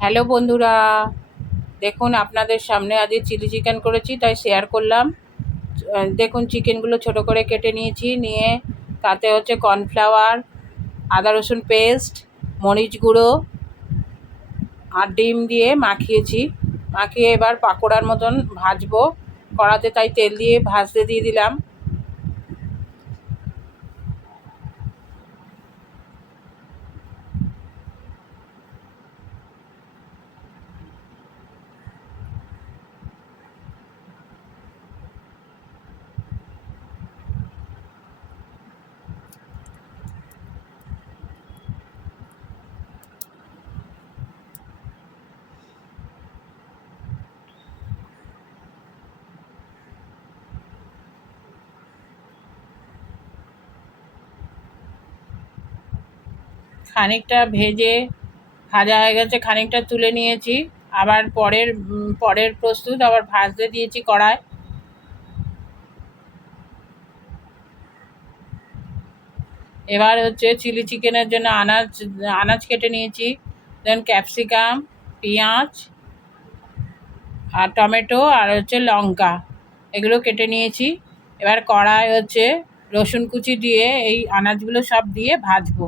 Hello বন্ধুরা, দেখুন আপনাদের সামনে আজ চিলি চিকেন করেছি তাই শেয়ার করলাম। দেখুন চিকেনগুলো ছোট করে কেটে নিয়েছি, নিয়ে তাতে হচ্ছে কর্নফ্লাওয়ার, আদা রসুন পেস্ট, মরিচ গুঁড়ো আর ডিম দিয়ে মাখিয়েছি। মাখিয়ে এবার পাকোড়ার মতন ভাজবো কড়াতে, তাই তেল দিয়ে ভাজতে দিয়ে দিলাম। খানিকটা ভাজা হয়ে গেছে, খানিকটা তুলে নিয়েছি। আবার পরের প্রস্তুত আবার ভাজতে দিয়েছি কড়ায়। এবার হচ্ছে চিলি চিকেনের জন্য আনাজ কেটে নিয়েছি। দেন ক্যাপসিকাম, পেঁয়াজ আর টমেটো আর হচ্ছে লঙ্কা, এগুলো কেটে নিয়েছি। এবার কড়ায় হচ্ছে রসুন কুচি দিয়ে এই আনাজগুলো সব দিয়ে ভাজবো।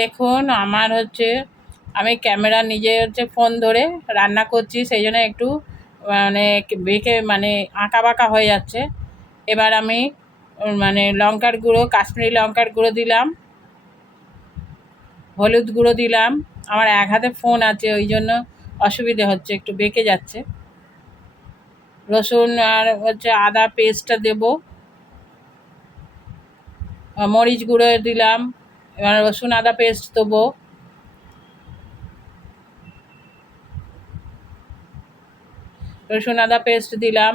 দেখুন আমি ক্যামেরা নিজে ফোন ধরে রান্না করছি, সেই জন্য একটু মানে বেঁকে আঁকা বাঁকা হয়ে যাচ্ছে। এবার আমি লঙ্কার গুঁড়ো, কাশ্মীরি লঙ্কার গুঁড়ো দিলাম, হলুদ গুঁড়ো দিলাম। আমার এক হাতে ফোন আছে, ওই জন্য অসুবিধে হচ্ছে, একটু বেঁকে যাচ্ছে। রসুন আর আদা পেস্টটা দেব, মরিচ গুঁড়ো দিলাম। এবার রসুন আদা পেস্ট দেবো, রসুন আদা পেস্ট দিলাম।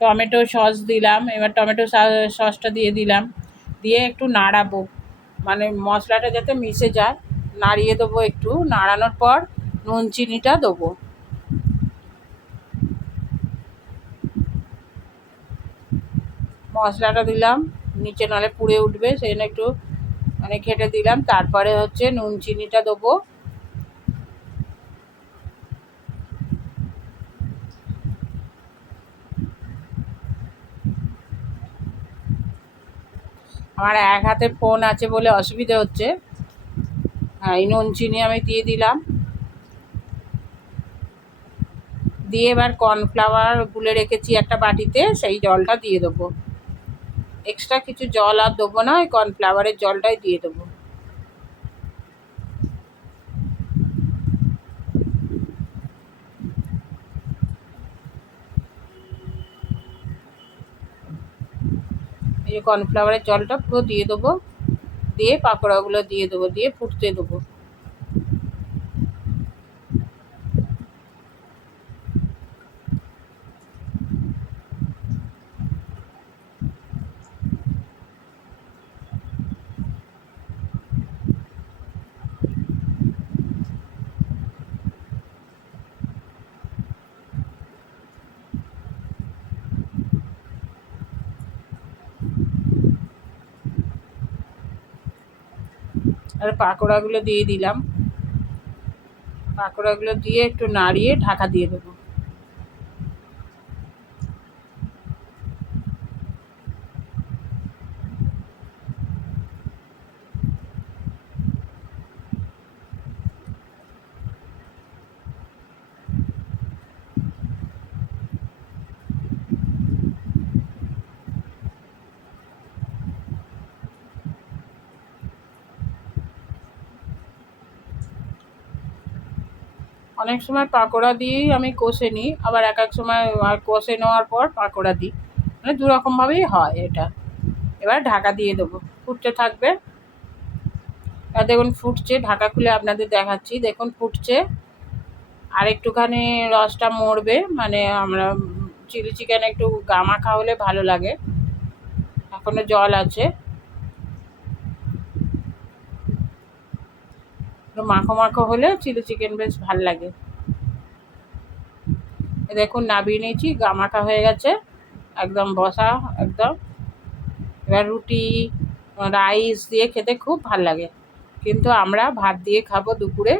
টমেটো সস দিলাম, এবার টমেটো সসটা দিয়ে দিলাম, দিয়ে একটু নাড়াবো, মশলাটা যাতে মিশে যায়। নাড়িয়ে দেবো, একটু নাড়ানোর পর নুন চিনিটা দেবো। মশলাটা দিলাম, নিচে নাহলে পুড়ে উঠবে, সেই জন্য একটু ঘেটে দিলাম। তারপরে নুন চিনিটা দেবো। আমার এক হাতে ফোন আছে বলে অসুবিধে হচ্ছে। হ্যাঁ, এই নুন চিনি আমি দিয়ে দিলাম। দিয়ে এবার কর্নফ্লাওয়ার গুলে রেখেছি একটা বাটিতে, সেই জলটা দিয়ে দেবো। এক্সট্রা কিছু জল আর দেবো না, ওই কর্নফ্লাওয়ারের জলটাই দিয়ে দেবো। এই যে কর্নফ্লাওয়ারের জলটা পুরো দিয়ে দেবো, দিয়ে পাকোড়াগুলো দিয়ে দেবো, দিয়ে ফুটতে দেবো। আর পাকোড়াগুলো দিয়ে দিলাম, পাকোড়াগুলো দিয়ে একটু নাড়িয়ে ঢাকা দিয়ে দেবো। অনেক সময় পাকোড়া দিয়েই আমি কষে নিই, আবার এক এক সময় কষে নেওয়ার পর পাকোড়া দিই, দু রকমভাবেই হয় এটা। এবার ঢাকা দিয়ে দেবো, ফুটতে থাকবে। আর দেখুন ফুটছে, ঢাকা খুলে আপনাদের দেখাচ্ছি। দেখুন ফুটছে, আর একটুখানি রসটা মরবে, মানে আমরা চিলি চিকেন একটু গামাখা হলে ভালো লাগে, এখনও জল আছে, একটু মাখো মাখো হলে চিলি চিকেন বেশ ভাল লাগে। দেখুন নাবিয়ে নিয়েছি, গামাখা হয়ে গেছে, একদম বসা একদম। এবার রুটি রাইস দিয়ে খেতে খুব ভাল লাগে, কিন্তু আমরা ভাত দিয়ে খাবো দুপুরে।